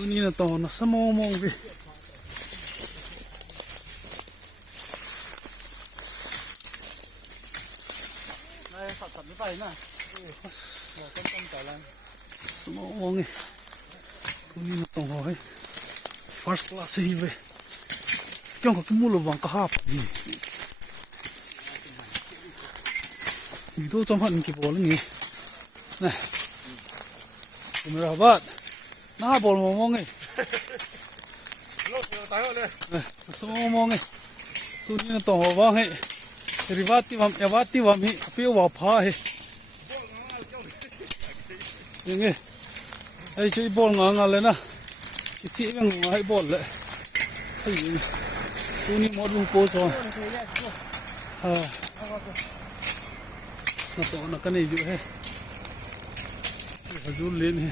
ตัวนี้นะต่อนะสมองมองไปนายสัตว์ไม่ไปนะบอกต้นแต่ละสมองมองไงตัวนี้นะต่อให้ first class สิเว้ยจ้องกับมูลวังกะฮับนี่มีตัวจอมหันกี่บอลนี่นะคุณไม่รับบัตรหน้าบอลมองไงสมองมองไงตัวนี้นะต่อว่าให้ริวัติวันวัติวันมีเปี้ยวว่าพาให้ยังไงไอ้ช่วยบอลงานเลยนะที่แม่งให้บอลเลยไอ้ตัวนี้มอดลุงโป้ซอนน่าต่อนักกันนี่อยู่ให้ฮัจูเล่นให้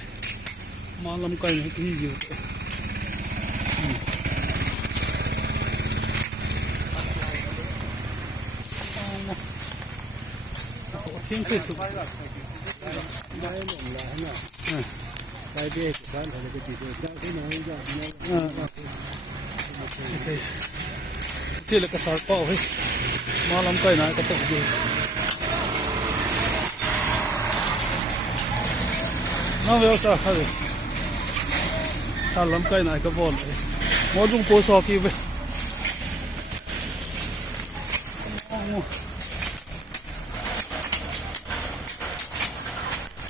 มาลำไก่ให้ที่อยู่เที่ยงคืนได้หลงแล้วนะได้เด็กบ้านอะไรก็ติดเจ้าที่น้อยจ้าที่เล็กกระสอบเป้าให้มาลำไก่นะก็ตกอยู่น้องเวลซ่าฮะสารลำไก่นะก็บอลเลยมอดุงโพสอกีเว้ย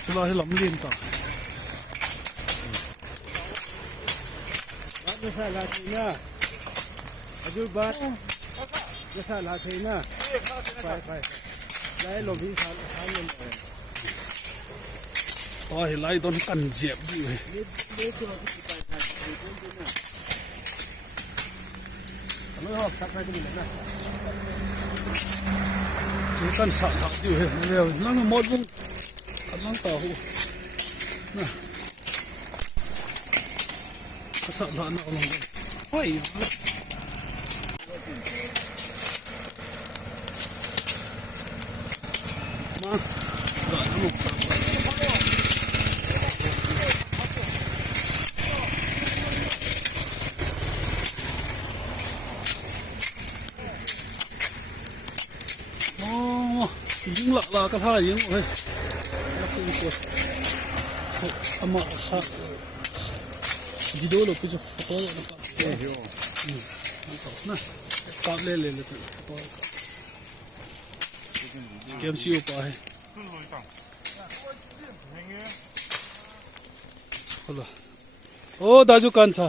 สบายหลับเลี้ยงต่อจะใส่ลาทีน่าอายุบ้านจะใส่ลาทีน่าไปได้ลมพิษทางเงินเลยโอ้ยไล่ต้นกันเจ็บอยู่เลยไม่หอบสักใครก็มีนะนี่กันสั่งหักอยู่เลยเร็วนั่งหมดบุ้งกำลังต่อหูนะกระสับหลานเอาลงไปโอ้ยมาหลานลูกยิงละก็ท่ายิงเลยแล้วก็ตัวอามาสักดีดูเลยก็จะโฟล์นะครับนะตัดเลยเกมชิวไปฮัลโหลโอ้ได้จุกันท่า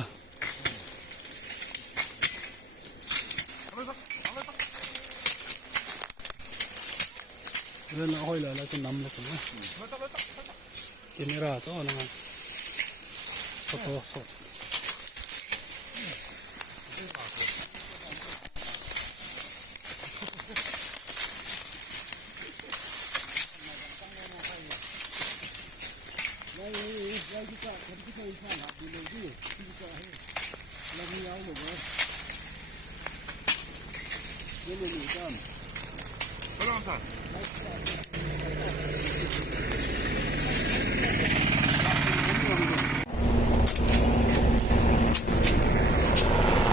เรื่องน้อยเลยแล้วก็นำเลยนะเกมราตัวนะสด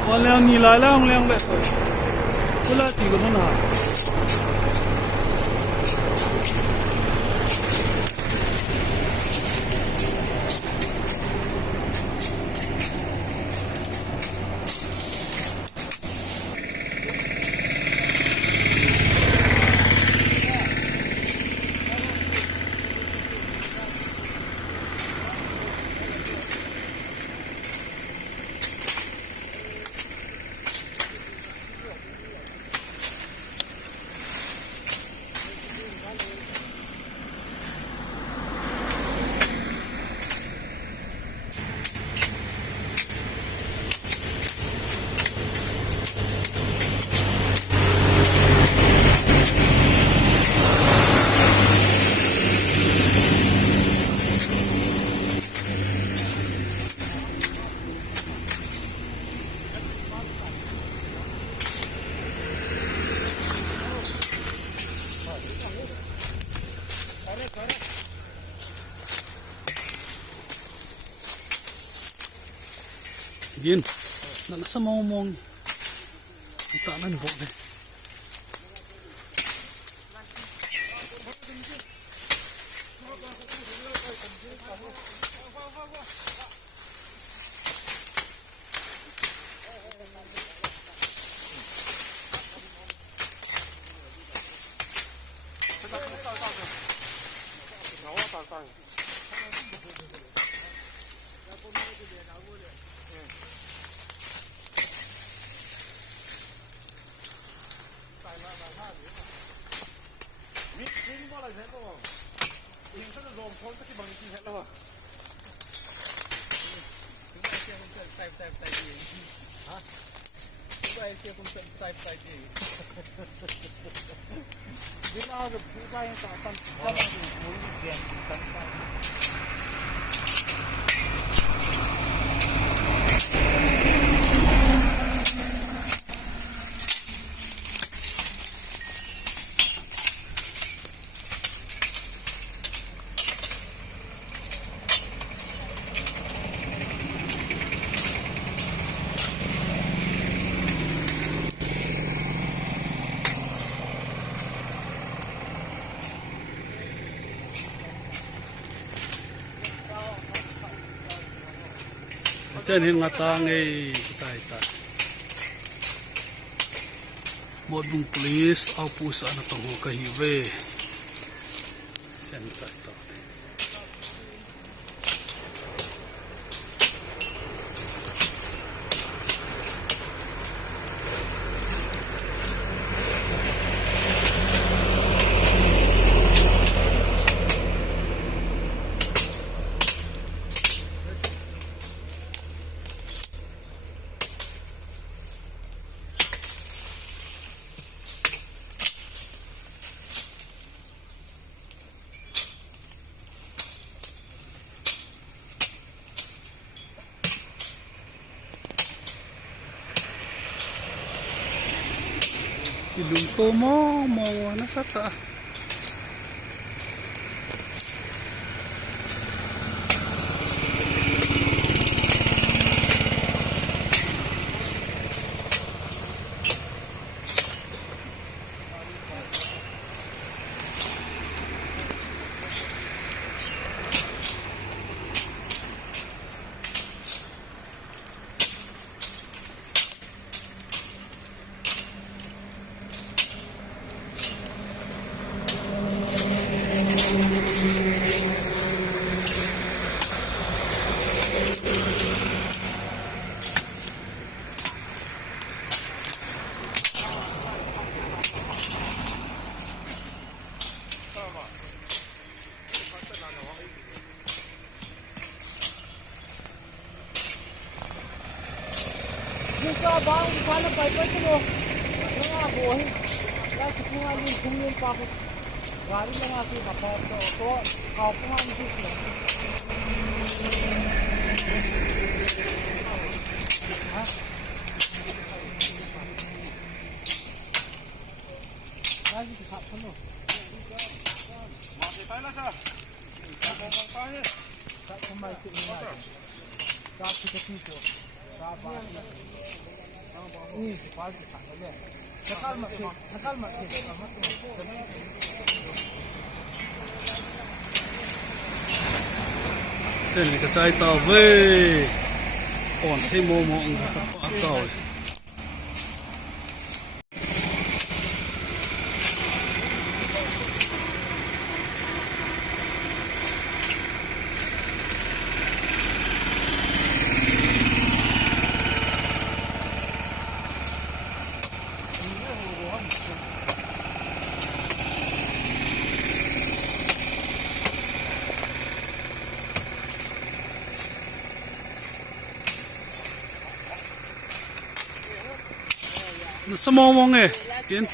วันแล้วนี่หลายแล้วเลยเวลาตีกันหนา Yin. Na nasa momong. Ita nan bo de. Chen hin ngata ngai sai ta. Modung police au pusa na tong ka hive. Chen sai ta. Ilungto mo nasa ta. Jika bang sana pai-pai tu loh, nggak boleh. Lah semua ni pakai gari nggak sih apa tu kau pun sih sih. Lagi tu sah pun loh. Masih tayar sah. Kau tayar. Tak sampai tu ni. Tak kita tipu. Ini pagi sangat. Nakal mak. Chen ni ka chai ta ve. On thi mo nga ta pa tao. Semua orang Tin.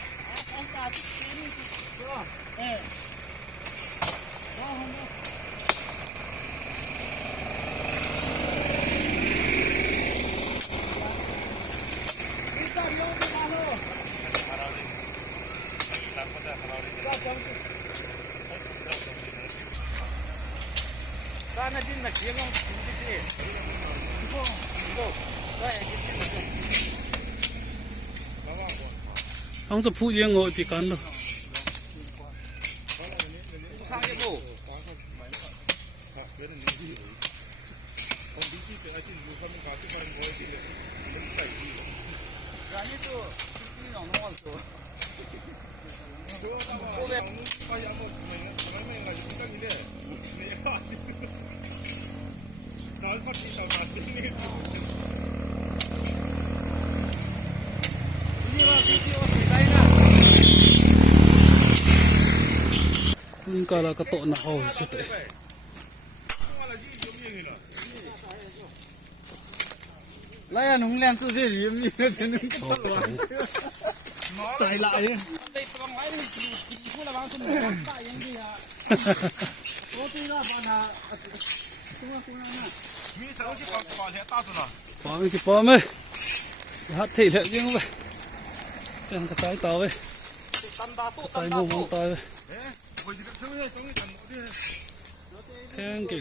Sana din nagsilang hindi. Ito. Không có phụ riêng ngồi thì cắn đâu. Kaya là cái tội nào hồi sẽ tệ. Lại là nung lên sự gì như thế nung cái tật luôn. Chạy lại ấy. Bỏ cái bom ấy. Hát thịt lại chứ không vậy. Xem cái trái tàu ấy. Trái mông mông tàu ấy. Thank you.